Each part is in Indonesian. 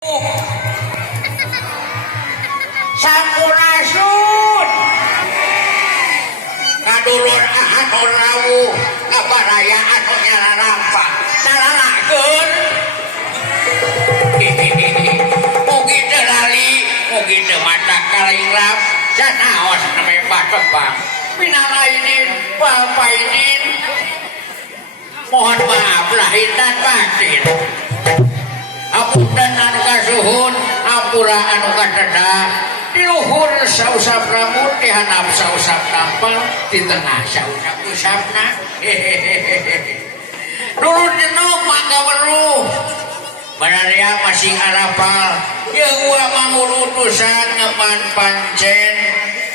Sampurasun kadulur anu rawuh kabaraya anu nyararampa saranakeun mugi teu lali mugi teu mata kalingap sanaos neme patebang minal aidin wal faidin mohon maaf lahir dan batin apunten anu kasuhun ampura anu kateda di luhur sausap rambut di handap sausap tampal di tengah sausap usapna dulu jenuh mangga weruh banaria masing arapal yang gua mangun utusan ngeman pancen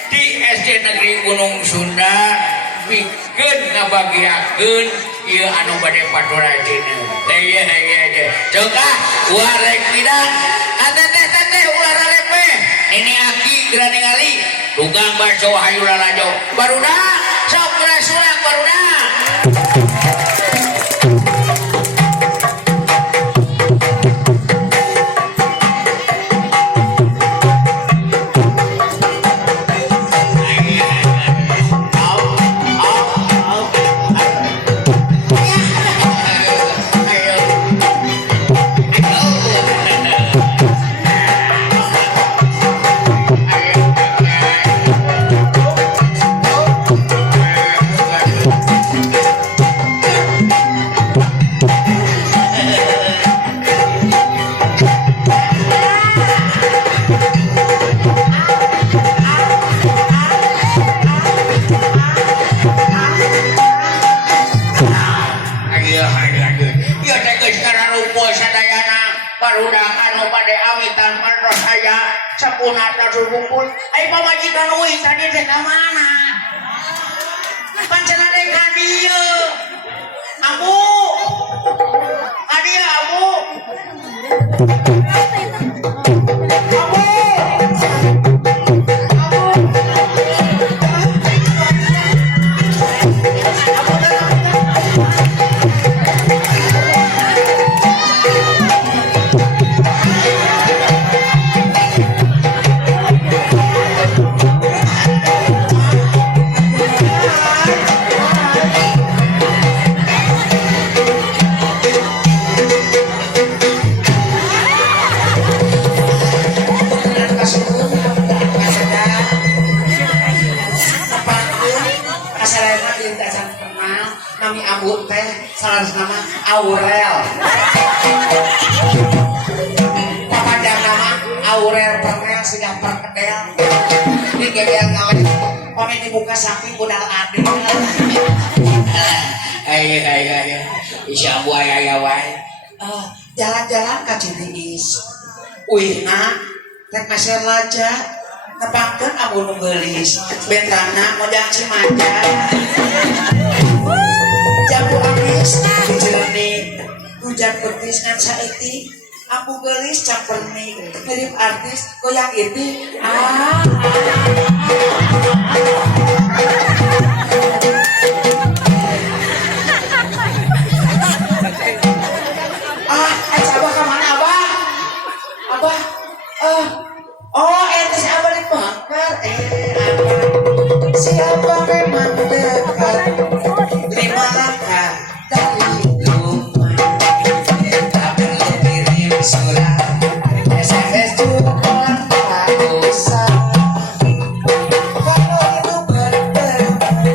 di SD Negeri Gunung Sunda bikin ngabagiakeun ieu anu bade paturajina teh coba warek bidang teteh ulah lepe ini aki geura ningali tukang bakso hayu lalajo barudak sok berasurak barudak sapunata subumpul ai pamajikan euy tadi teh ka mana pancen ade ka dieu amu adia amu nama Aurel papanjang nama Aurel Permel sudah perkedel ini gedel ngawet komen dibuka sapi budal ade ayo isya buaya ya wae jalan-jalan ka Citiis uihna rek maser laja tepangkeun abu nu geulis bentana modal Cimaja jambu habis dijelani hujan betis ngan saeutik aku geulis camperni mirip artis goyang iti abah ka mana abah eta si abah dibakar abah siapa memang dekat terimalah dari rumah tapi kirim surat SMS juga tak usah kalau itu benar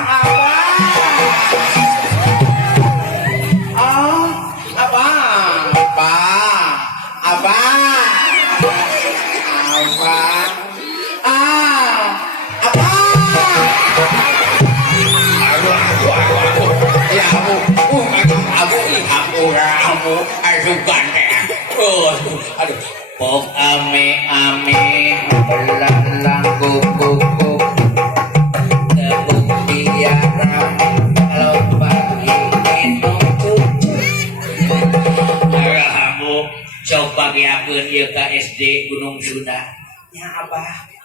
Oh, abang, abang, abang, abang, abang. Ya abu, abu, aduh ganteng. Aduh, pok ame belalang kuku tiara kalau pagi minum cucu. Kamu coba yakin ya ke SD Gunung Sunda. Ya abah.